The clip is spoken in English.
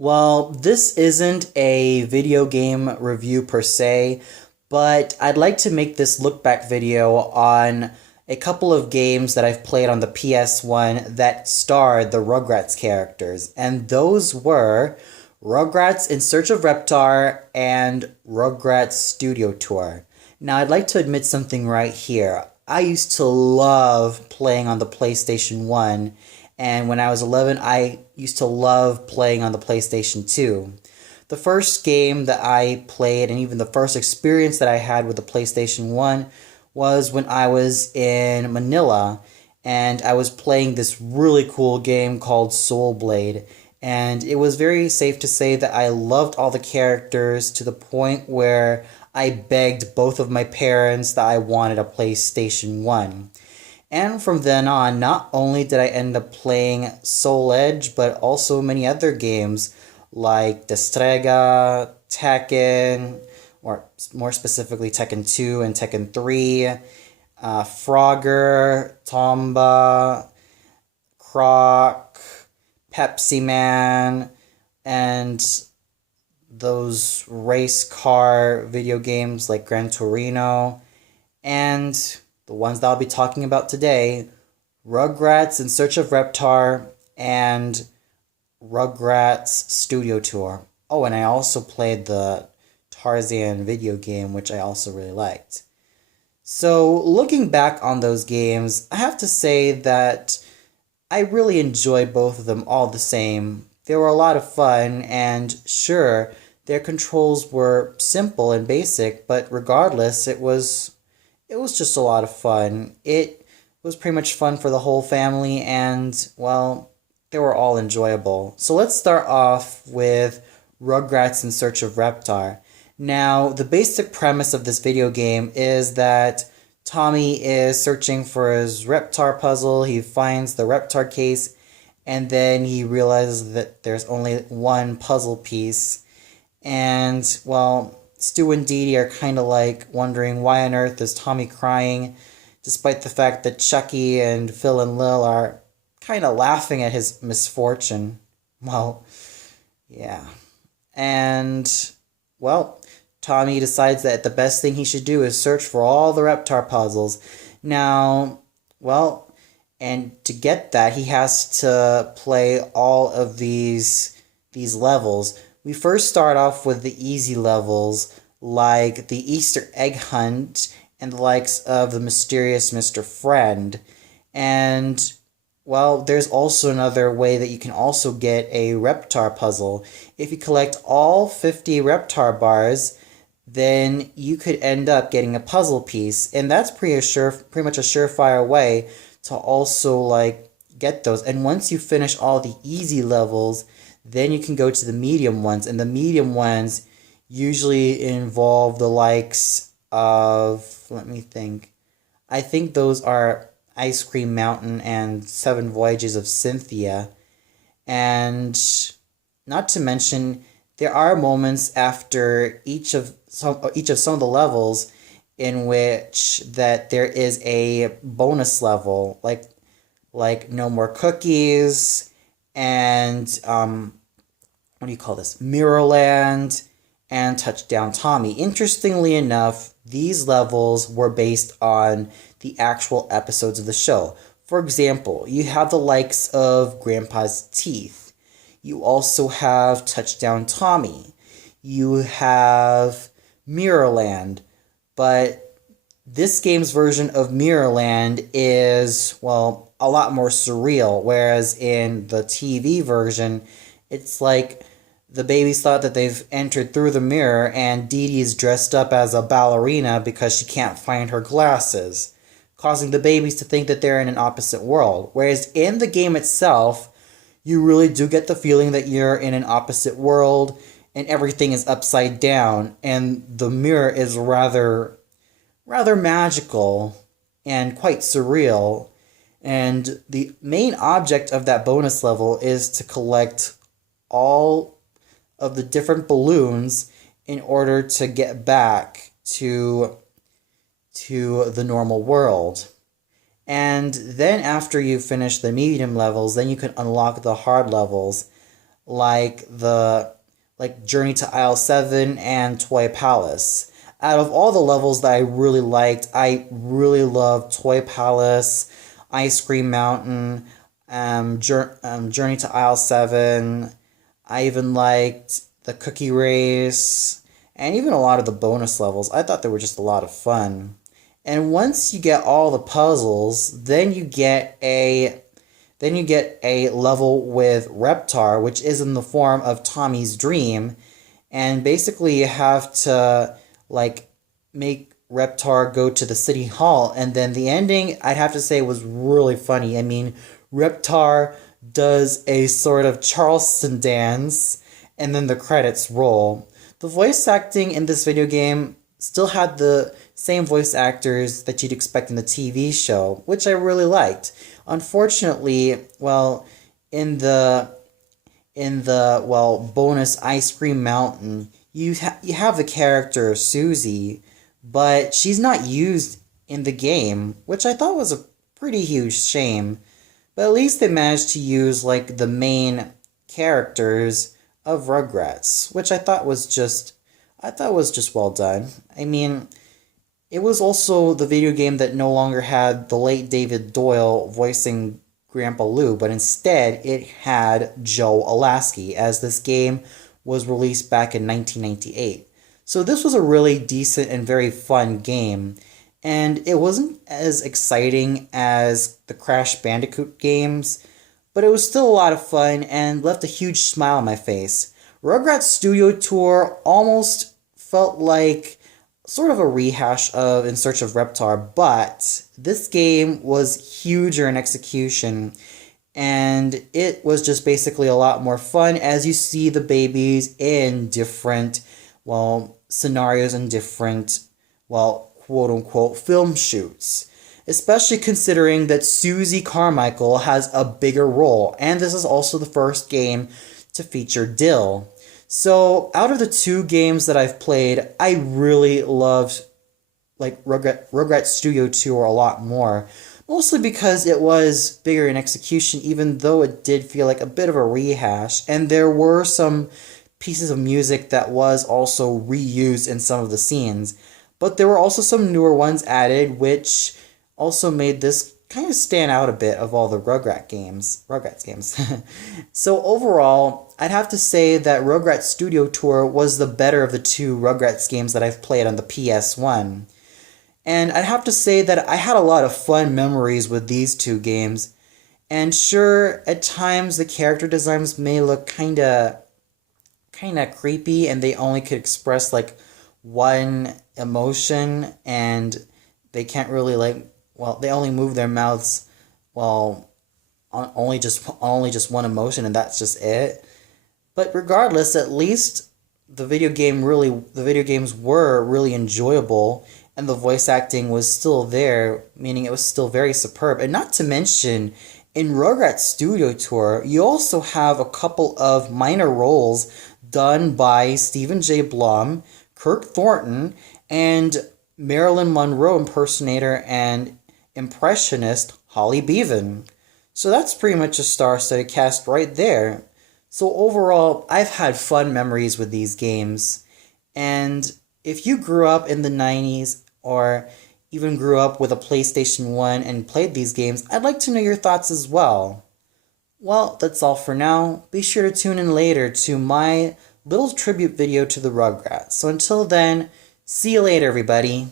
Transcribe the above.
Well, this isn't a video game review per se, but I'd like to make this look back video on a couple of games that I've played on the PS1 that starred the Rugrats characters, and those were Rugrats in Search of Reptar and Rugrats Studio Tour. Now, I'd like to admit something right here. I used to love playing on the PlayStation 1, and when I was 11, I used to love playing on the PlayStation 2. The first game that I played, and even the first experience that I had with the PlayStation 1, was when I was in Manila, and I was playing this really cool game called Soul Blade. And it was very safe to say that I loved all the characters to the point where I begged both of my parents that I wanted a PlayStation 1. And from then on, not only did I end up playing Soul Edge, but also many other games like Destrega, Tekken, or more specifically Tekken 2 and Tekken 3, Frogger, Tomba, Croc, Pepsi Man, and those race car video games like Gran Torino, and the ones that I'll be talking about today, Rugrats in Search of Reptar and Rugrats Studio Tour. Oh, and I also played the Tarzan video game, which I also really liked. So, looking back on those games, I have to say that I really enjoyed both of them all the same. They were a lot of fun, and sure, their controls were simple and basic, but regardless, it was just a lot of fun. It was pretty much fun for the whole family, and, well, they were all enjoyable. So let's start off with Rugrats in Search of Reptar. Now, the basic premise of this video game is that Tommy is searching for his Reptar puzzle. He finds the Reptar case, and then he realizes that there's only one puzzle piece. And, well, Stu and Dee Dee are kind of like wondering why on earth is Tommy crying, despite the fact that Chucky and Phil and Lil are kind of laughing at his misfortune. Well, yeah. And, well, Tommy decides that the best thing he should do is search for all the Reptar puzzles. Now, well, and to get that, he has to play all of these levels. We first start off with the easy levels, like the Easter egg hunt and the likes of the mysterious Mr. Friend. And, well, there's also another way that you can also get a Reptar puzzle. If you collect all 50 Reptar bars, then you could end up getting a puzzle piece. And that's pretty much a surefire way to also, like, get those. And once you finish all the easy levels, then you can go to the medium ones, and the medium ones usually involve the likes of, let me think, I think those are Ice Cream Mountain and Seven Voyages of Cynthia. And not to mention, there are moments after each of some of the levels in which that there is a bonus level, like No More Cookies, and what do you call this? Mirrorland and Touchdown Tommy. Interestingly enough, these levels were based on the actual episodes of the show. For example, you have the likes of Grandpa's Teeth. You also have Touchdown Tommy. You have Mirrorland. But this game's version of Mirrorland is, well, a lot more surreal, whereas in the TV version, it's like the babies thought that they've entered through the mirror, and Dee Dee is dressed up as a ballerina because she can't find her glasses, causing the babies to think that they're in an opposite world. Whereas in the game itself, you really do get the feeling that you're in an opposite world, and everything is upside down, and the mirror is rather magical and quite surreal. And the main object of that bonus level is to collect all of the different balloons in order to get back to the normal world. And then after you finish the medium levels, then you can unlock the hard levels, like Journey to Isle 7 and Toy Palace. Out of all the levels that I really liked, I really loved Toy Palace, Ice Cream Mountain, Journey to Isle 7. I even liked the Cookie Race, and even a lot of the bonus levels. I thought they were just a lot of fun. And once you get all the puzzles, then you get a level with Reptar, which is in the form of Tommy's dream, and basically you have to like make Reptar go to the city hall, and then the ending I'd have to say was really funny. I mean, Reptar does a sort of Charleston dance, and then the credits roll. The voice acting in this video game still had the same voice actors that you'd expect in the TV show, which I really liked. Unfortunately, well, in the bonus Ice Cream Mountain, you have the character Susie, but she's not used in the game, which I thought was a pretty huge shame. But at least they managed to use like the main characters of Rugrats, which I thought was just well done. I mean, it was also the video game that no longer had the late David Doyle voicing Grandpa Lou, but instead it had Joe Alasky, as this game was released back in 1998. So this was a really decent and very fun game, and it wasn't as exciting as the Crash Bandicoot games, but it was still a lot of fun and left a huge smile on my face. Rugrats Studio Tour almost felt like sort of a rehash of In Search of Reptar, but this game was huger in execution, and it was just basically a lot more fun as you see the babies in different, scenarios and different, quote-unquote film shoots. Especially considering that Susie Carmichael has a bigger role, and this is also the first game to feature Dill. So, out of the two games that I've played, I really loved Rugrats Studio Tour a lot more. Mostly because it was bigger in execution, even though it did feel like a bit of a rehash. And there were some pieces of music that was also reused in some of the scenes. But there were also some newer ones added, which also made this kind of stand out a bit of all the Rugrats games. So overall, I'd have to say that Rugrats Studio Tour was the better of the two Rugrats games that I've played on the PS1. And I'd have to say that I had a lot of fun memories with these two games. And sure, at times the character designs may look kinda creepy, and they only could express like one emotion, and they can't really they only move their mouths on only just one emotion, and that's just it. But regardless, at least the video games were really enjoyable, and the voice acting was still there, meaning it was still very superb. And not to mention, in Rugrats Studio Tour, you also have a couple of minor roles done by Stephen J. Blum, Kirk Thornton, and Marilyn Monroe impersonator and impressionist Holly Bevan. So that's pretty much a star-studded cast right there. So overall, I've had fun memories with these games. And if you grew up in the 90s or even grew up with a PlayStation 1 and played these games, I'd like to know your thoughts as well. Well, that's all for now. Be sure to tune in later to my little tribute video to the Rugrats. So until then, see you later, everybody.